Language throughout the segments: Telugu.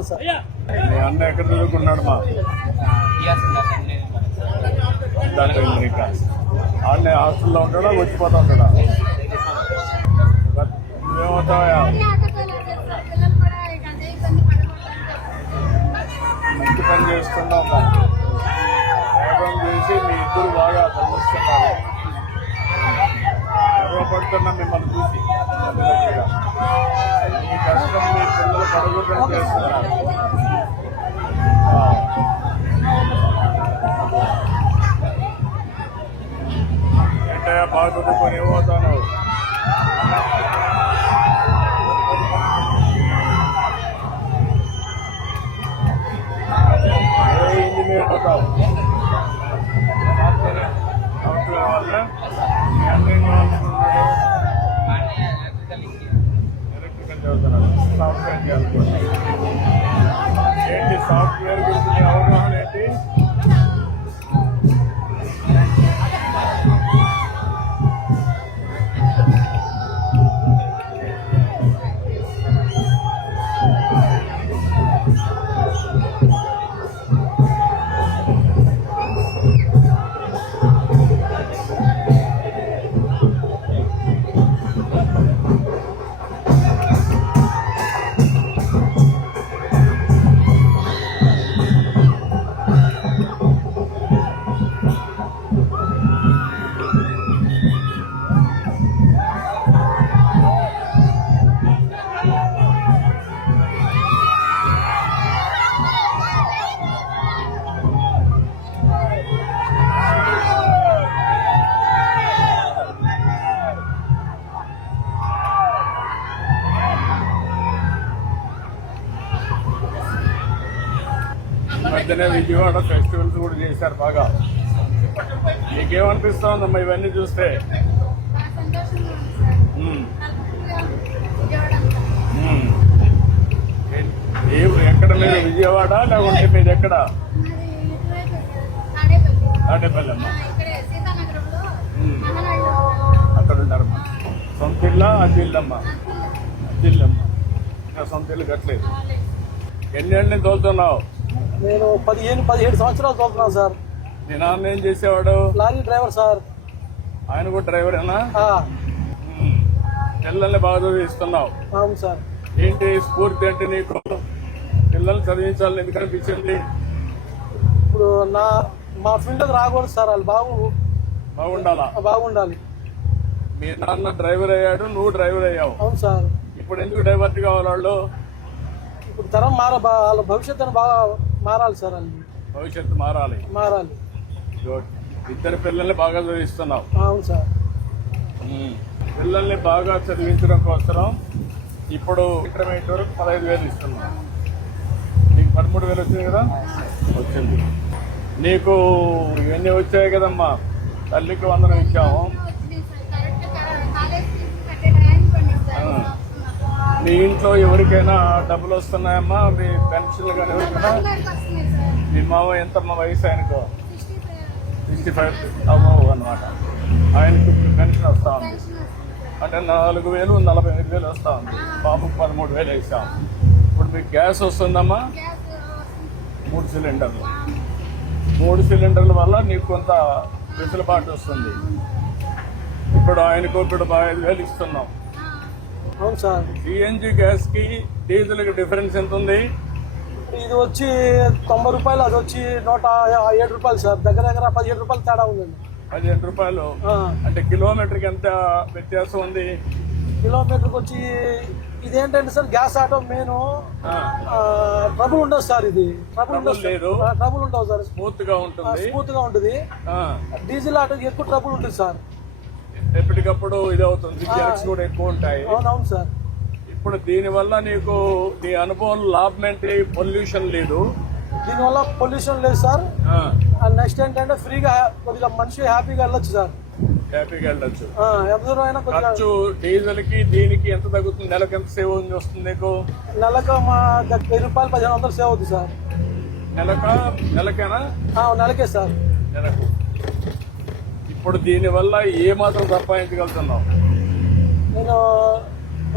చదువుతున్నాను సార్. మీ అన్న ఎక్కడ చదువుకున్నాడు మా ఇంకా ఆడనే హాస్టల్లో ఉంటాడా వచ్చిపోతా ఉంటాడా? ఏమవుతాయా మంచి పని చేస్తున్నాం. వేగం చేసి మీ ఇద్దరు బాగా చదివిస్తున్నారు. గర్వపడుతున్నాం మిమ్మల్ని చూసి. మీ కష్టం మీ పిల్లలు పరుగులు చేస్తున్నారు. ఏంటయ్యా బాగా చదువుకొని ఏమవుతాను? ఇంజనీర్ అవుతావు. సాఫ్ట్వేర్ వల్ల ఎలక్ట్రికల్ చదువుతున్నాడు. సాఫ్ట్వేర్ చేయాలనుకుంటున్నాను. ఏంటి సాఫ్ట్వేర్ గురించి అవగాహన ఏంటి? మధ్యనే విజయవాడ ఫెస్టివల్స్ కూడా చేశారు బాగా. నీకేమనిపిస్తా ఉందమ్మా ఇవన్నీ చూస్తే? ఎక్కడ మీరు విజయవాడ లేకుంటే మీరు ఎక్కడ? తాడేపల్లి అమ్మా. అక్కడ ఉంటారమ్మా. సొంత ఇల్లా అద్దిల్లమ్మా? అద్దిల్లమ్మ. ఇంకా సొంత ఇల్లు కట్టలేదు. ఎన్ని ఏళ్ళ నుంచి తోలుతున్నావు? నేను 15-17 సంవత్సరాలు చదువుతున్నాను సార్. మీ నాన్న ఏం చేసేవాడు? Lorry driver sir. ఆయన కూడా డ్రైవరేనా? పిల్లల్ని బాగా చదివిస్తున్నావు. అవును సార్. ఏంటి స్ఫూర్తి అంటే నీకు? పిల్లల్ని చదివించాలని ఎందుకు అనిపించింది? ఇప్పుడు మా ఫీల్డ్కి రాకూడదు సార్. వాళ్ళు బాగుండాలా? బాగుండాలి. మీ నాన్న డ్రైవర్ అయ్యాడు, నువ్వు డ్రైవర్ అయ్యావు. అవును సార్. ఇప్పుడు ఎందుకు డ్రైవర్ కావాలి వాళ్ళు? ఇప్పుడు తరం వాళ్ళ భవిష్యత్తును బాగా మారాలి సార్. వాళ్ళు భవిష్యత్తు మారాలి. ఇద్దరు పిల్లల్ని బాగా చదివిస్తున్నావు. అవును సార్. పిల్లల్ని బాగా చదివించడం కోసం ఇప్పుడు ఇంటర్మీడియట్ వరకు 15,000 ఇస్తున్నాం. నీకు 13,000 వచ్చింది కదా? వచ్చింది. నీకు ఇవన్నీ వచ్చాయి కదమ్మా. తల్లికి వందనం ఇచ్చాము. మీ ఇంట్లో ఎవరికైనా డబ్బులు వస్తున్నాయమ్మా? మీ పెన్షన్లు కానీ ఎవరికైనా? మీ మామ ఎంతమ్మా వయసు? ఆయనకు 65 అమ్మవు అనమాట. ఆయనకు ఇప్పుడు పెన్షన్ వస్తా ఉంది. అంటే 4,000 45,000 వస్తా ఉంది. బాబుకు 13,000 వేసాం. ఇప్పుడు మీకు గ్యాస్ వస్తుందమ్మా? 3 సిలిండర్లు. 3 సిలిండర్ల వల్ల నీకు కొంత వెసులుబాటు వస్తుంది. ఇప్పుడు ఆయనకు ఇప్పుడు 5,000 ఇస్తున్నాం. అవును సార్. సిఎన్జి గ్యాస్ కి డీజిల్ కి డిఫరెన్స్ ఎంత ఉంది? ఇది వచ్చి 90 రూపాయలు, అది వచ్చి 107 రూపాయలు సార్. దగ్గర 17 రూపాయలు తేడా ఉందండి. 17 రూపాయలు అంటే కిలోమీటర్కి ఎంత వ్యత్యాసం ఉంది? కిలోమీటర్కి వచ్చి ఇదేంటంటే sir gas auto main trouble ఉండదు సార్. ఇది ట్రబుల్ ఉండవు సార్. స్మూత్ గా ఉంటుంది. డీజిల్ ఆటోకి ఎక్కువ ట్రబుల్ ఉంటుంది సార్. ఎప్పటికప్పుడు ఇది అవుతుంది. కూడా ఎక్కువ ఉంటాయి. అవునవును సార్. ఇప్పుడు దీనివల్ల నీకు నీ అనుభవం లాభం ఏంటి? పొల్యూషన్ లేదు. దీనివల్ల పొల్యూషన్ లేదు సార్. నెక్స్ట్ ఏంటంటే ఫ్రీగా కొద్దిగా మనిషి హ్యాపీగా వెళ్ళొచ్చు సార్. హ్యాపీగా వెళ్ళొచ్చు. ఎంత దూరం అయినా ఖర్చు డీజిల్ కి దీనికి ఎంత తగ్గుతుంది? నెలకు ఎంత సేవ్ వస్తుంది నీకు? నెలకు మా 1000 రూపాయలు 1500 సేవ్ అవుతుంది సార్. నెలకేనా? నెలకే సార్. నెలకు. ఇప్పుడు దీనివల్ల ఏ మాత్రం సంపాదించగలుగుతున్నావు? నేను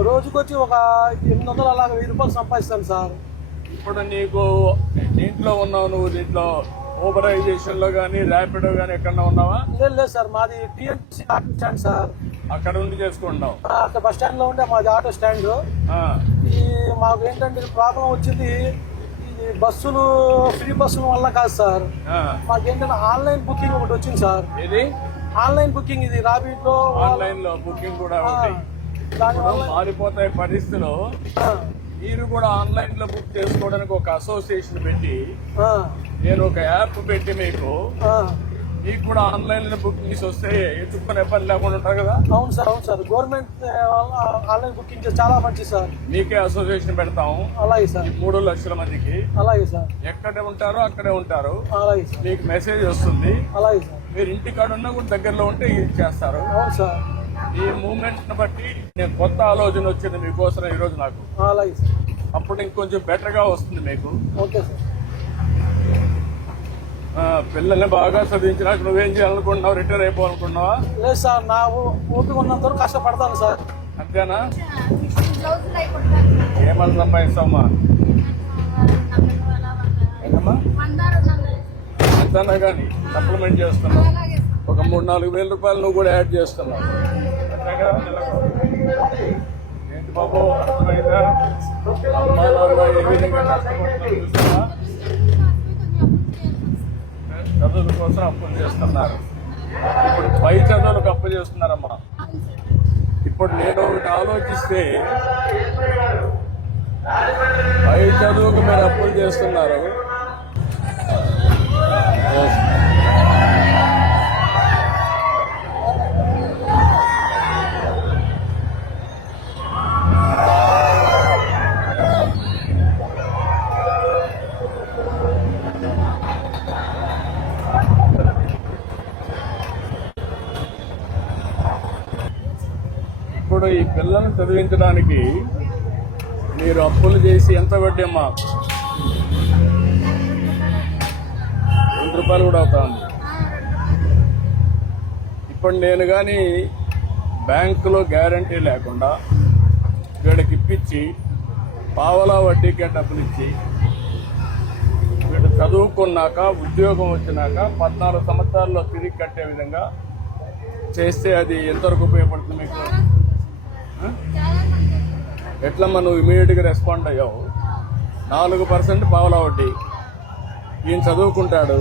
రోజుకొచ్చి ఒక 800 అలాగ 1000 రూపాయలు సంపాదిస్తాను సార్. ఇప్పుడు నీకు దీంట్లో ఉన్నావు, నువ్వు దీంట్లో ఊబరైజేషన్ లో కానీ ర్యాపిడో కానీ ఎక్కడన్నా ఉన్నావా? లేదు సార్, మాది టీఎంసీ ఆటో స్టాండ్ సార్. అక్కడ ఉండి చేసుకుంటున్నావు? అక్కడ బస్ స్టాండ్ లో ఉండే మాది ఆటో స్టాండ్. ఈ మాకు ఏంటంటే ప్రాబ్లం వచ్చింది, ఈ బస్సులు ఫ్రీ బస్సుల వల్ల కాదు సార్. మాకేంటంటే ఆన్లైన్ బుకింగ్ ఒకటి వచ్చింది సార్. ఇది ఆన్లైన్ బుకింగ్, ఇది రాబిట్లో ఆన్లైన్ లో బుకింగ్ కూడా ఉంటాయి. దానివల్ల మారిపోతాయి పరిస్థితులు. మీరు కూడా ఆన్లైన్ లో బుక్ చేసుకోవడానికి ఒక అసోసియేషన్ పెట్టి, నేను ఒక యాప్ పెట్టి మీకు కూడా ఆన్లైన్ లో బుకింగ్స్ వస్తే ఎత్తుక్కునే పని లేకుండా ఉంటారు కదా. అవును సార్, అవును సార్. గవర్నమెంట్ ఆన్లైన్ బుకింగ్ చాలా మంచిది సార్. మీకే అసోసియేషన్ పెడతాము. అలాగే సార్. 3 లక్షల మందికి. అలాగే సార్. ఎక్కడ ఉంటారో అక్కడే ఉంటారు. అలాగే సార్. మీకు మెసేజ్ వస్తుంది. అలాగే సార్. మీరు ఇంటికాడ ఉన్నా కూడా దగ్గరలో ఉంటే ఇది చేస్తారు. అవును సార్. ఈ మూమెంట్ బట్టి నేను కొత్త ఆలోచన వచ్చింది మీకోసం ఈ రోజు నాకు. అలాగే సార్. అప్పుడు ఇంకొంచెం బెటర్ గా వస్తుంది మీకు. Okay sir. పిల్లల్ని బాగా చదివించినాక నువ్వేం చేయాలనుకుంటున్నావు? రిటైర్ అయిపోవాలనుకుంటున్నావా? లేదు సార్, నా ఓపిక ఉన్నంత వరకు కష్టపడతాను సార్. అంతేనా? ఏమని సంపాదిస్తావమ్మా? ఏంటమ్మా? అంతేనా కానీ సప్లిమెంట్ చేస్తున్నావు. ఒక 3-4 వేల రూపాయలు నువ్వు కూడా యాడ్ చేస్తున్నావు. ఏంటి బాబు, అర్థమైందా? అమ్మా నాన్న ఏ విధంగా కష్టపడుతున్నారు చూసావా? చదువుల కోసం అప్పులు చేస్తున్నారు. ఇప్పుడు పై చదువులకు అప్పు చేస్తున్నారమ్మా. ఇప్పుడు నేను ఒకటి ఆలోచిస్తే, పై చదువుకు మీరు అప్పులు చేస్తున్నారు. ఇప్పుడు ఈ పిల్లల్ని చదివించడానికి మీరు అప్పులు చేసి ఎంత వడ్డీ అమ్మా? 2 రూపాయలు కూడా అవుతా ఉంది. ఇప్పుడు నేను కానీ బ్యాంకులో గ్యారంటీ లేకుండా వీడికి ఇప్పించి పావలా వడ్డీకే డబ్బులు ఇచ్చి వీడు చదువుకున్నాక ఉద్యోగం వచ్చినాక 14 సంవత్సరాల్లో తిరిగి కట్టే విధంగా చేస్తే అది ఎంతవరకు ఉపయోగపడుతుంది మీకు? ఎట్లమ్మా నువ్వు ఇమీడియట్గా రెస్పాండ్ అయ్యావు? 4% పావలా వడ్డీ. ఈయన చదువుకుంటాడు,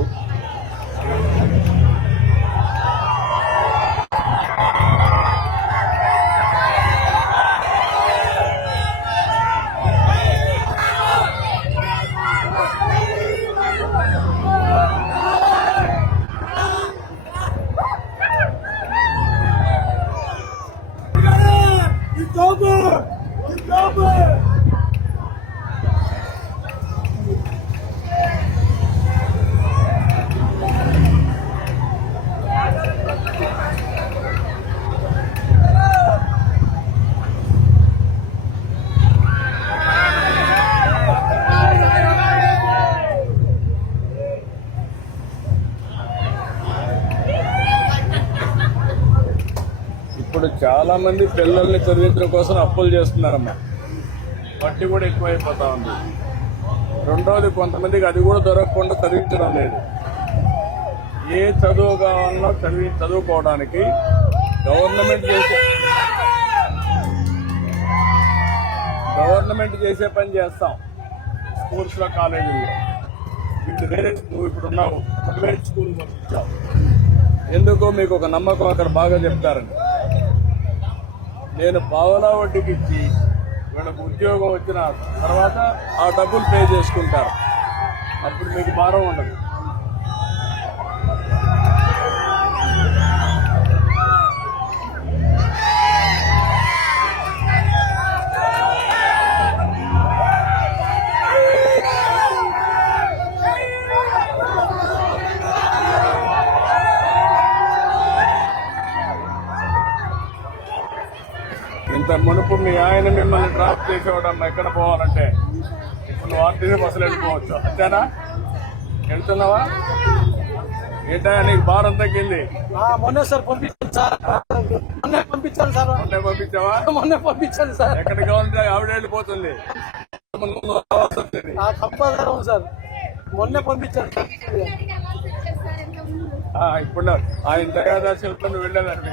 ఇప్పుడు చాలా మంది పిల్లల్ని చదివించడం కోసం అప్పులు చేస్తున్నారమ్మా. వడ్డీ కూడా ఎక్కువైపోతా ఉంది. రెండోది, కొంతమందికి అది కూడా దొరకకుండా చదివించడం లేదు. ఏ చదువు కావాలన్నా చదువుకోవడానికి గవర్నమెంట్ చేసే పని చేస్తాం స్కూల్స్లో, కాలేజీల్లో. వీళ్ళు వేరే, నువ్వు ఇప్పుడు ఉన్నావు ప్రైవేట్ స్కూల్ పంపించావు. ఎందుకో మీకు ఒక నమ్మకం అక్కడ బాగా చెప్తారని. నేను పావలా వడ్డీకి ఇచ్చి వీళ్ళకు ఉద్యోగం వచ్చిన తర్వాత ఆ డబ్బులు పే చేసుకుంటారు. అప్పుడు మీకు భారం ఉండదు. ఇంత మునుపు మీ ఆయన మిమ్మల్ని డ్రాప్ చేసేవాడమ్మా ఎక్కడ పోవాలంటే. ఇప్పుడు నువ్వు ఆర్టీసీ బస్సులు వెళ్ళిపోవచ్చు. అంతేనా? వెళ్తున్నావా? ఏంటా నీకు భారం తగ్గింది? మొన్నే సార్ పంపించాను సార్. మొన్నే పంపించాను సార్. మొన్నే పంపించావా? మొన్నే పంపించాను సార్. ఎక్కడికి కావాలంటే ఆవిడ వెళ్ళిపోతుంది. ముందు రావాల్సి వచ్చేది. కంపల్సరీ సార్, మొన్నే పంపించారు. ఇప్పుడు ఆయన దయాదాశలతో వెళ్ళానండి.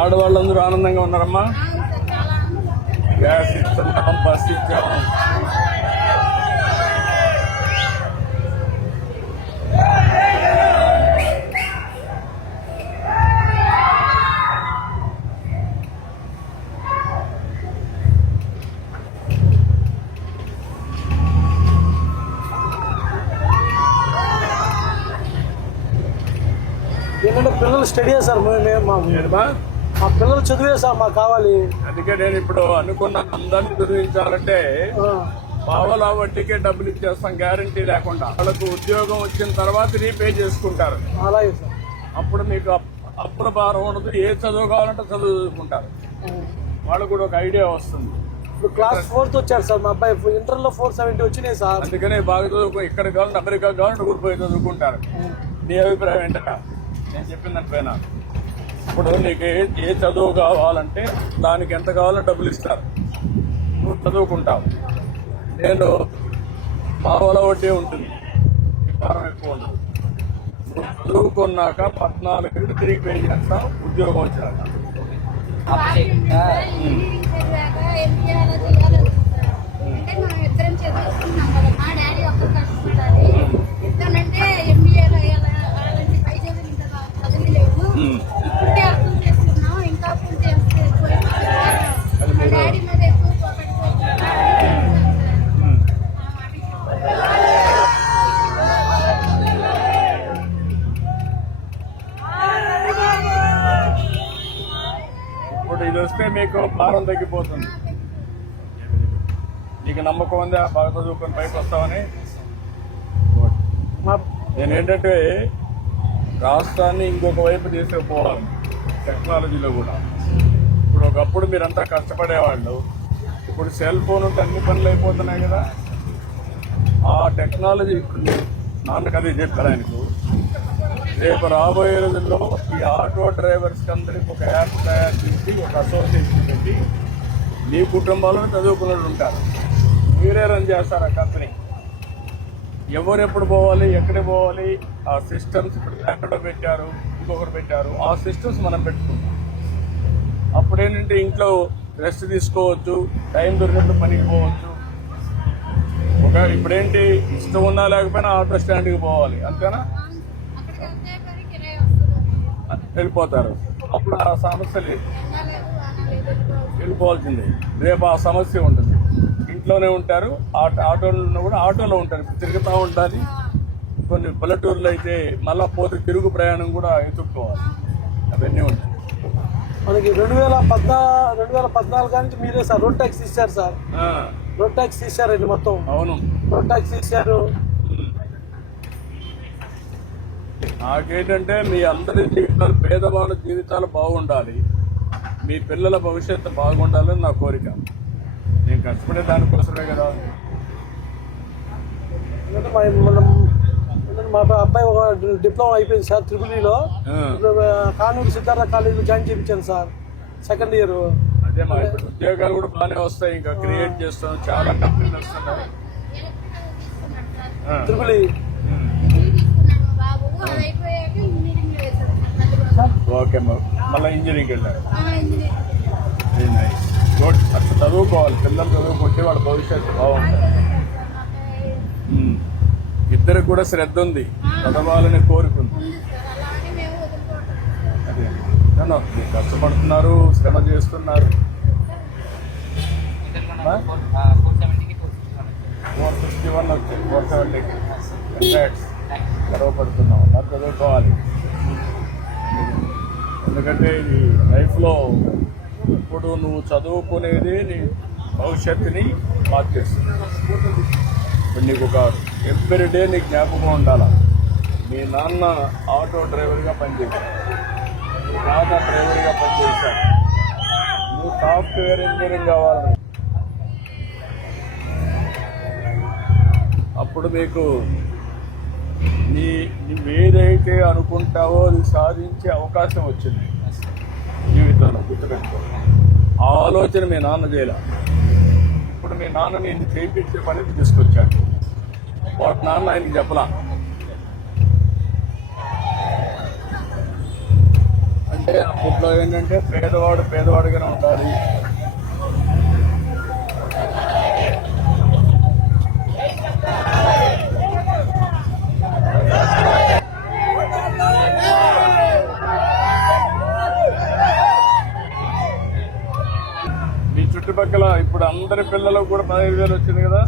ఆడవాళ్ళందరూ ఆనందంగా ఉన్నారమ్మా. గ్యాస్ ఇస్తున్నాం, బస్ ఇచ్చాము. ఏంటంటే పిల్లలు స్టడీ సార్, మా పిల్లలు చదివే సార్ మాకు కావాలి. అందుకే నేను ఇప్పుడు అనుకున్న అందరినీ చదివించాలంటే పావలా వడ్డీకే డబ్బులు ఇచ్చేస్తాం, గ్యారంటీ లేకుండా. వాళ్ళకు ఉద్యోగం వచ్చిన తర్వాత రీపే చేసుకుంటారు. అలాగే సార్. అప్పుడు మీకు అప్పుల భారం ఉండదు, ఏ చదువు కావాలంటే చదువుకుంటారు. వాళ్ళకు కూడా ఒక ఐడియా వస్తుంది. ఇప్పుడు క్లాస్ 4th వచ్చారు సార్ మా అబ్బాయి, ఇంటర్లో 470 వచ్చినాయి సార్. అందుకనే బాగా చదువుకో, ఇక్కడ కావాలంటే అమెరికా కావాలంటే ఊరిపోయి చదువుకుంటారు. నీ అభిప్రాయం ఏంటంటే నేను చెప్పిన దానిపైన ఇప్పుడు నీకు ఏ చదువు కావాలంటే దానికి ఎంత కావాలో డబ్బులు ఇస్తారు, నువ్వు చదువుకుంటావు. నేను పావలా వడ్డీ ఉంటుంది, భారం ఎక్కువ ఉంటుంది. నువ్వు చదువుకున్నాక 14 ఏళ్ళు తిరిగి పే చేస్తావు ఉద్యోగం వచ్చాక. ఇప్పుడు ఇది వస్తే మీకు భారం తగ్గిపోతుంది. నీకు నమ్మకం ఉందా బాగా చదువుకొని పైకి వస్తామని? నేనేంటంటే రాష్ట్రాన్ని ఇంకొక వైపు తీసుకుపోవాలి టెక్నాలజీలో కూడా. ఇప్పుడు ఒకప్పుడు మీరంతా కష్టపడేవాళ్ళు, ఇప్పుడు సెల్ ఫోన్ ఉంటే అన్ని పనులు అయిపోతున్నాయి కదా. ఆ టెక్నాలజీ నాన్నకు అది చెప్పారు ఆయనకు. రేపు రాబోయే రోజుల్లో ఈ ఆటో డ్రైవర్స్కి అందరికి ఒక యాప్ తయారు చేసి ఒక అసోసియేషన్ పెట్టి మీ కుటుంబాలను చదువుకున్నట్టు ఉంటారు. మీరే రన్ చేస్తారు ఆ కంపెనీ. ఎవరు ఎప్పుడు పోవాలి, ఎక్కడికి పోవాలి, ఆ సిస్టమ్స్ ఇప్పుడు ఎక్కడో పెట్టారు, ఇంకొకటి పెట్టారు. ఆ సిస్టమ్స్ మనం పెట్టుకుంటాం. అప్పుడేంటంటే ఇంట్లో రెస్ట్ తీసుకోవచ్చు, టైం దొరికినప్పుడు పనికి పోవచ్చు. ఇప్పుడేంటి ఇష్టం ఉన్నా లేకపోయినా ఆటో స్టాండ్కి పోవాలి, అంతేనా? వెళ్ళిపోతారు. అప్పుడు ఆ సమస్యలు వెళ్ళిపోవాల్సిందే. రేపు ఆ సమస్య ఉంటుంది. ఇంట్లోనే ఉంటారు, ఆటోలో కూడా ఆటోలో ఉంటారు, తిరుగుతూ ఉండాలి. కొన్ని పల్లెటూరులో అయితే మళ్ళా పోతే తిరుగు ప్రయాణం కూడా ఎత్తుక్కోవాలి. అవన్నీ ఉంటాయి. మనకి 2014 నుంచి మీరే సార్ రోడ్ ట్యాక్స్ ఇచ్చారు సార్. రోడ్ ట్యాక్స్ తీశారండి మొత్తం. అవును, రోడ్ ట్యాక్స్ తీశారు. నాకేంటంటే మీ అందరి జీవితాలు, పేదవాళ్ళ జీవితాలు బాగుండాలి, మీ పిల్లల భవిష్యత్తు బాగుండాలని నా కోరిక. నేను కష్టపడే దానికోసమే కదా. మా అబ్బాయి ఒక డిప్లొమా అయిపోయింది సార్ త్రిపులిలో. కానూరు సిద్ధార్థ కాలేజీలో జాయిన్ చేయించాను సార్, 2nd ఇయర్. అదే మా ఇప్పుడు ఉద్యోగాలు కూడా బాగానే వస్తాయి, ఇంకా క్రియేట్ చేస్తాం, చాలా కంపెనీలు వస్తున్నాయి. త్రిపులి ఓకే, మళ్ళీ ఇంజనీరింగ్కి వెళ్ళారు. గుడ్. అట్లా చదువుకోవాలి, పిల్లలు చదువుకుంటే వాళ్ళ భవిష్యత్తు బాగుంటుంది. ఇద్దరికి కూడా శ్రద్ధ ఉంది, చదవాలని కోరుకుంది. అదే మీరు కష్టపడుతున్నారు, శ్రమ చేస్తున్నారు. 461 వచ్చింది, 470కి గర్వపడుతున్నాం. అలా చదువుకోవాలి, ఎందుకంటే ఈ లైఫ్లో ఇప్పుడు నువ్వు చదువుకునేది నీ భవిష్యత్తుని మార్చేస్తుంది. ఇప్పుడు నీకు ఒక ఎవ్రీడే నీకు జ్ఞాపకం ఉండాలి. మీ నాన్న ఆటో డ్రైవర్గా పనిచేశాడు, మీ నాన్న డ్రైవర్గా పనిచేశాడు, నువ్వు సాఫ్ట్వేర్ ఇంజనీరింగ్ కావాలని. అప్పుడు మీకు నువ్వేదైతే అనుకుంటావో అది సాధించే అవకాశం వచ్చింది జీవితంలో, గుర్తుపెట్టుకో. ఆ ఆలోచన మీ నాన్న చేయాల. ఇప్పుడు మీ నాన్న నేను చేయించే పని తీసుకొచ్చాడు. వాటి నాన్న ఆయనకి చెప్పలా. అంటే అప్పట్లో ఏంటంటే పేదవాడు పేదవాడుగానే ఉండాలి. మీ చుట్టుపక్కల ఇప్పుడు అందరి పిల్లలకు కూడా 15,000 వచ్చింది కదా.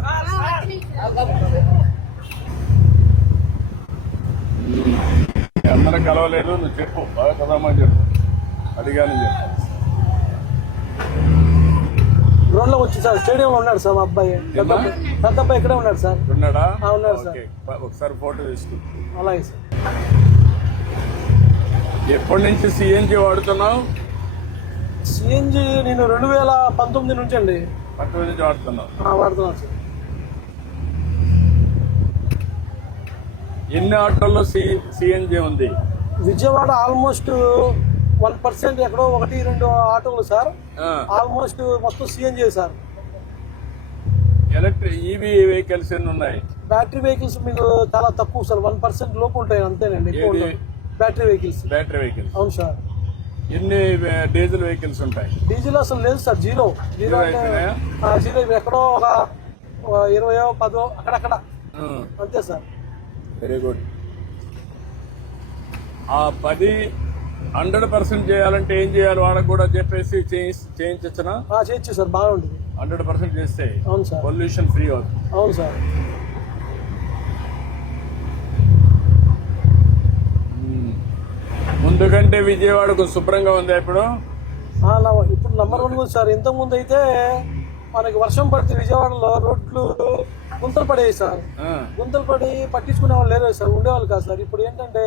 అందరం కలవలేదు, నువ్వు చెప్పు, బాగా చదవమని చెప్పు, అడిగాను చెప్పు. గ్రౌండ్ లో వచ్చి సార్ స్టేడియంలో ఉన్నాడు సార్ మా అబ్బాయి, పెద్ద అబ్బాయి ఇక్కడే ఉన్నాడు సార్. ఉన్నాడా? ఉన్నాడు సార్. ఒకసారి ఫోటో తీసుకు. అలాగే సార్. ఎప్పటి నుంచి సిఎన్జి వాడుతున్నావు? సిఎన్జి నేను 2019 నుంచి అండి. 19 నుంచి వాడుతున్నావు. వాడుతున్నాను సార్. ఎన్ని ఆటోల్లో సిఎన్జి ఉంది? విజయవాడ ఆల్మోస్ట్ 1% ఎక్కడో 1-2 ఆటోలు సార్. ఆల్మోస్ట్ మొత్తం CNG sir. Electric EV vehicles ఎన్ని ఉన్నాయి? బ్యాటరీ వెహికల్స్ మీకు చాలా తక్కువ సార్, 1% లోపు ఉంటాయి అంతేనండి. Battery vehicles. Battery vehicles. అవును సార్. ఎన్ని డీజిల్ వెహికల్స్ ఉంటాయి? డీజిల్ అసలు లేదు సార్, జీరో అంటే జీరో ఎక్కడో ఒక 20-10 అక్కడక్కడ అంతే సార్. Very good. ఆ 100% చేయాలంటే ఏం చేయాలి వాళ్ళకు కూడా చెప్పేసి చేయించచ్చునా? చేయొచ్చు సార్, బాగుంటుంది. 100% చేస్తే అవును సార్, పొల్యూషన్ ఫ్రీ అవుతుంది. అవును సార్. ముందు కంటే విజయవాడకు శుభ్రంగా ఉంది ఇప్పుడు. ఇప్పుడు నంబర్ 1 ఉంది సార్. ఇంతకుముందు అయితే మనకి వర్షం పడితే విజయవాడలో రోడ్లు గుంతలు పడేవి సార్. గుంతలు పడి పట్టించుకునే వాళ్ళు లేదు సార్, ఉండేవాళ్ళు కాదు సార్. ఇప్పుడు ఏంటంటే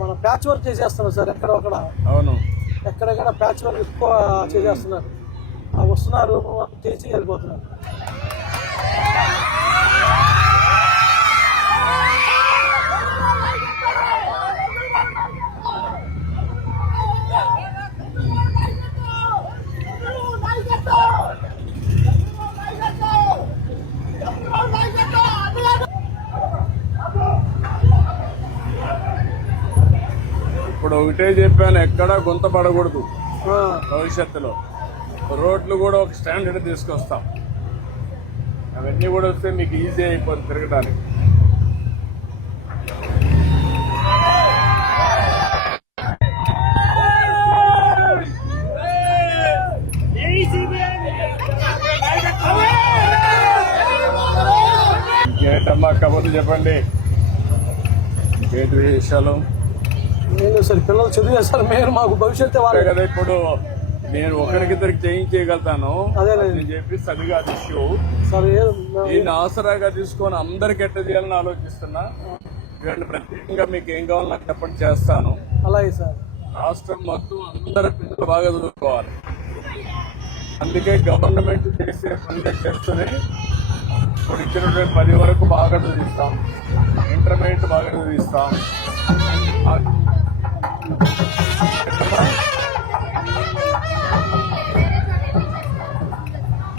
మన ప్యాచ్ వర్క్ చేసేస్తున్నారు సార్ ఎక్కడొక్కడ. అవును, ఎక్కడెక్కడ ప్యాచ్ వర్క్ ఎక్కువ చేసేస్తున్నారు. వస్తున్నారు చేసి వెళ్ళిపోతున్నారు. ఇప్పుడు ఒకటే చెప్పాను, ఎక్కడా గుంత పడకూడదు. భవిష్యత్తులో రోడ్లు కూడా ఒక స్టాండర్డ్ తీసుకొస్తాం. అవన్నీ కూడా వస్తే మీకు ఈజీ అయిపోతుంది తిరగడానికి. ఇంకేంటమ్మా కబుర్లు చెప్పండి, ఇంకేంటి విషయాలు? లేదు సార్, పిల్లలు చదివే సార్, మీరు మాకు భవిష్యత్తు వాళ్ళే కదా. ఇప్పుడు నేను ఒకరికిద్దరికి చేయించగలుగుతాను అని చెప్పి సరిగా ఇష్యూ దీన్ని ఆసరాగా తీసుకొని అందరికి ఎట్ట చేయాలని ఆలోచిస్తున్నా. వీళ్ళు ప్రత్యేకంగా మీకు ఏం కావాలో నాకు చెప్పండి, చేస్తాను. అలాగే సార్. రాష్ట్రం మొత్తం అందరి పిల్లలు బాగా చదువుకోవాలి. అందుకే గవర్నమెంట్ చేసే పని చేస్తూనే ఇప్పుడు ఇచ్చినటువంటి 10 వరకు బాగా చదివిస్తాం, ఇంటర్మీడియట్ బాగా చదివిస్తాం.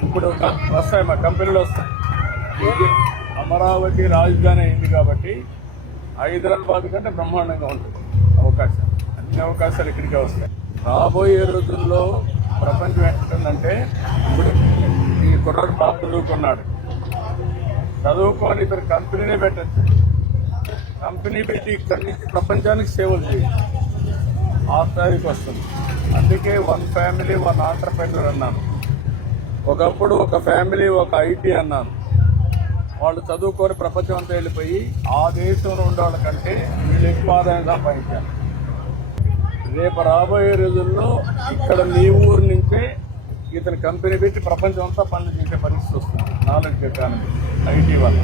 ఇప్పుడు వస్తాయి, మా కంపెనీలు వస్తాయి. అమరావతి రాజధాని అయింది కాబట్టి హైదరాబాద్ కంటే బ్రహ్మాండంగా ఉంటుంది అవకాశం. అన్ని అవకాశాలు ఇక్కడికే వస్తాయి. రాబోయే రోజుల్లో ప్రపంచం ఎట్లుందంటే, ఇప్పుడు ఈ కుర్రాడు బాగా చదువుకున్నాడు, చదువుకొని ఇతను కంపెనీనే పెట్టచ్చు. కంపెనీ పెట్టి ఇక్కడి నుంచి ప్రపంచానికి సేవలు చేయాలి, ఆ స్థాయికి వస్తుంది. అందుకే 1 ఫ్యామిలీ 1 ఆంటర్‌ప్రెన్యూర్ అన్నాను. ఒకప్పుడు ఒక ఫ్యామిలీ ఒక ఐటీ అన్నాను. వాళ్ళు చదువుకొని ప్రపంచం అంతా వెళ్ళిపోయి ఆ దేశంలో ఉండే వాళ్ళకంటే వీళ్ళు ఎక్కువ ఆదాయం సంపాదించారు. రేపు రాబోయే రోజుల్లో ఇక్కడ మీ ఊరు నుంచే ఇతను కంపెనీ పెట్టి ప్రపంచం అంతా పనులు చేసే పరిస్థితి వస్తుంది. నాలెడ్జ్ ఎకానమీ, ఐటీ వల్ల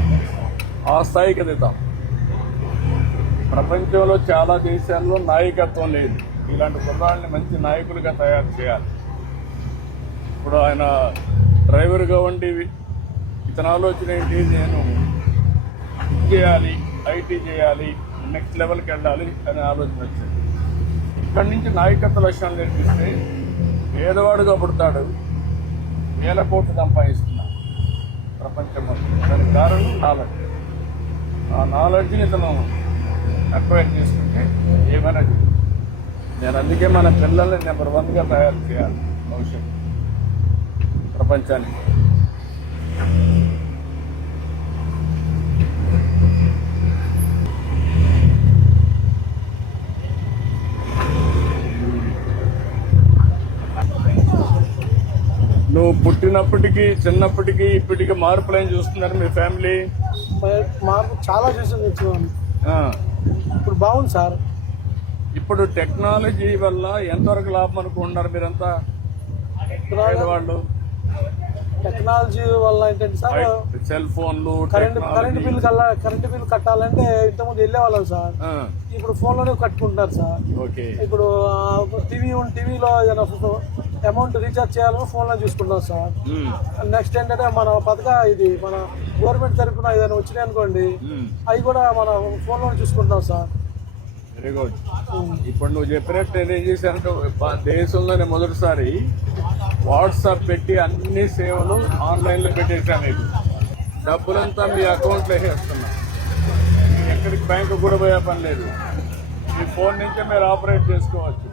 ఆ స్థాయికి ఎదుగుతాం. ప్రపంచంలో చాలా దేశాల్లో నాయకత్వం లేదు. ఇలాంటి కుర్రాళ్ళని మంచి నాయకులుగా తయారు చేయాలి. ఇప్పుడు ఆయన డ్రైవర్గా ఉండి ఇతని ఆలోచన ఏంటి, నేను చేయాలి, ఐటీ చేయాలి, నెక్స్ట్ లెవెల్కి వెళ్ళాలి అనే ఆలోచన వచ్చింది. ఇక్కడి నుంచి నాయకత్వ లక్షణాలు నేర్పిస్తే పేదవాడుగా పుడతాడు, వేల కోట్లు సంపాదిస్తున్నాడు ప్రపంచం మొత్తం. దానికి కారణం నాలెడ్జ్. ఆ నాలెడ్జ్ని ఇతను అక్వైర్ చేసుకుంటే ఏమైనా చేయొచ్చు. నేను అందుకే మన పిల్లల్ని నెంబర్ 1గా తయారు చేయాలి భవిష్యత్తు ప్రపంచానికి. నువ్వు పుట్టినప్పటికీ చిన్నప్పటికీ ఇప్పటికీ మార్పులు ఏం చూస్తున్నారు మీ ఫ్యామిలీ? మార్పు చాలా చూసాను. ఇప్పుడు బాగుంది సార్. ఇప్పుడు టెక్నాలజీ వల్ల ఎంతవరకు లాభం అనుకుంటున్నారు మీరంతా పేదవాళ్ళు? టెక్నాలజీ వల్ల ఏంటంటే సార్, సెల్ ఫోన్లు, కరెంట్ బిల్ కట్టాలంటే ఇంతకుముందు వెళ్ళేవాళ్ళం సార్. ఇప్పుడు ఫోన్లోనే కట్టుకుంటున్నారు సార్. ఓకే. ఇప్పుడు టీవీలో ఏదైనా అమౌంట్ రీఛార్జ్ చేయాలని ఫోన్లో చూసుకుంటాం సార్. నెక్స్ట్ ఏంటంటే మన ఇది మన గవర్నమెంట్ తరఫున ఏదైనా వచ్చినాయి అనుకోండి, అవి కూడా మన ఫోన్లోనే చూసుకుంటాం సార్. Very good. ఇప్పుడు నువ్వు చెప్పినట్టు నేను ఏం చేశానంటే, దేశంలోనే మొదటిసారి వాట్సాప్ పెట్టి అన్ని సేవలు ఆన్లైన్లో పెట్టేసాను. మీకు డబ్బులంతా మీ అకౌంట్లో వేసేస్తున్నా. ఎక్కడికి బ్యాంకు కూడా పోయే పని లేదు. మీ ఫోన్ నుంచే మీరు ఆపరేట్ చేసుకోవచ్చు.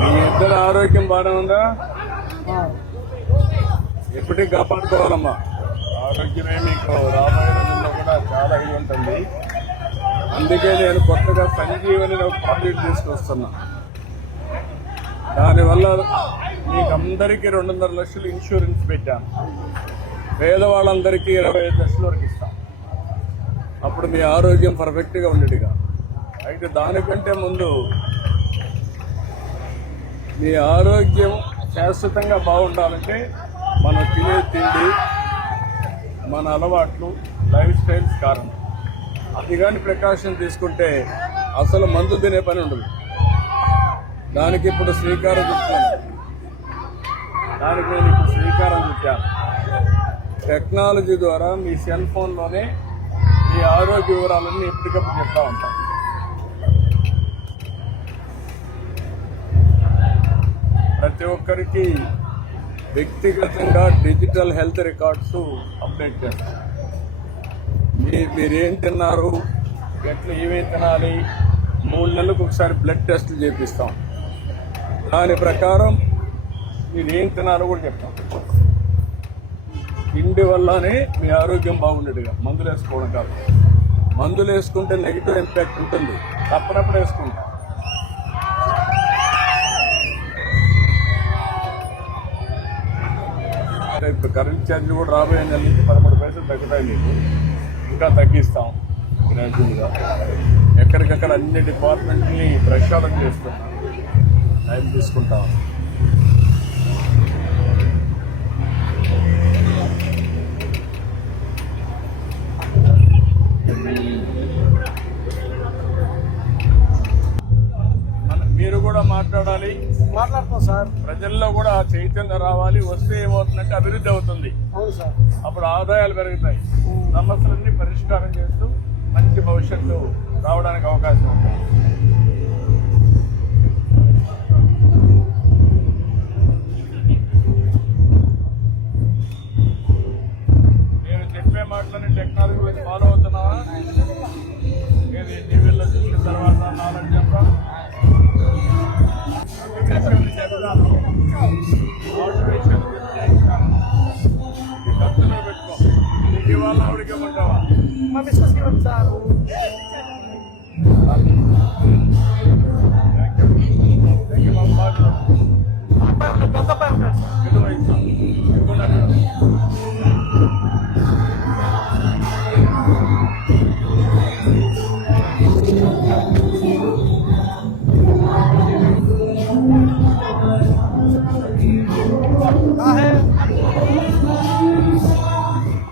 మీ ఇద్దరు ఆరోగ్యం బాగానే ఉందా? ఎప్పటికీ కాపాడుకోవాలమ్మా. ఆరోగ్యమే మీకు రాబోయే రోజుల్లో కూడా చాలా ఇది ఉంటుంది. అందుకే నేను కొత్తగా సంజీవని ఒక ప్రాజెక్ట్ తీసుకొస్తున్నా. దానివల్ల మీకు అందరికీ 2.5 లక్షలు ఇన్సూరెన్స్ పెట్టాను. పేదవాళ్ళందరికీ 25 లక్షల వరకు ఇస్తాం. అప్పుడు మీ ఆరోగ్యం పర్ఫెక్ట్గా ఉండేదిగా. అయితే దానికంటే ముందు మీ ఆరోగ్యం శాశ్వతంగా బాగుండాలంటే మనం తినే తిండి, మన అలవాట్లు, లైఫ్ స్టైల్స్ కారణం. అది కానీ ప్రికాషన్ తీసుకుంటే అసలు మందు తినే పని ఉండదు. దానికి ఇప్పుడు శ్రీకారం చుట్టాను. టెక్నాలజీ ద్వారా మీ సెల్ ఫోన్లోనే మీ ఆరోగ్య వివరాలన్నీ ఎప్పటికప్పుడు చెప్తా ఉంటాం. ప్రతి ఒక్కరికి వ్యక్తిగతంగా డిజిటల్ హెల్త్ రికార్డ్స్ అప్డేట్ చేస్తాం. మీరేం తిన్నారు, ఎట్లా ఏమేమి తినాలి, 3 నెలలకు ఒకసారి బ్లడ్ టెస్టులు చేపిస్తాం. దాని ప్రకారం మీరు ఏం తినాలో కూడా చెప్తాం. తిండి వల్లనే మీ ఆరోగ్యం బాగుండేదిగా, మందులు వేసుకోవడం కాదు. మందులు వేసుకుంటే నెగిటివ్ ఇంపాక్ట్ ఉంటుంది, తప్పనప్పుడు వేసుకుంటాం. ఇప్పుడు కరెంట్ ఛార్జీలు కూడా రాబోయే నెల నుంచి 13 పైసలు తగ్గుతాయి. మీకు ఇంకా తగ్గిస్తాం గ్రాడ్యువల్గా. ఎక్కడికక్కడ అన్ని డిపార్ట్మెంట్ని ప్రక్షాళన చేస్తున్నాం. టైం తీసుకుంటాం. మీరు కూడా మాట్లాడాలి. మాట్లాడతాం సార్. ప్రజల్లో కూడా చైతన్యం రావాలి. వస్తే ఏమవుతుందంటే అభివృద్ధి అవుతుంది. అవును సార్. అప్పుడు ఆదాయాలు పెరుగుతాయి. సమస్యలన్నీ పరిష్కారం చేస్తూ మంచి భవిష్యత్తు రావడానికి అవకాశం ఉంటుంది. నేను చెప్పే మాటలని టెక్నాలజీ గురించి ఫాలో అవుతున్నావా? ఏది టీవీలో చూసిన తర్వాత నాలెడ్జ్ చెప్తా. పెట్టుకో. నీకు ఇవాళ ఆవిడకి ఇవ్వమంటావా? మా బిజినెస్ సార్. కొత్త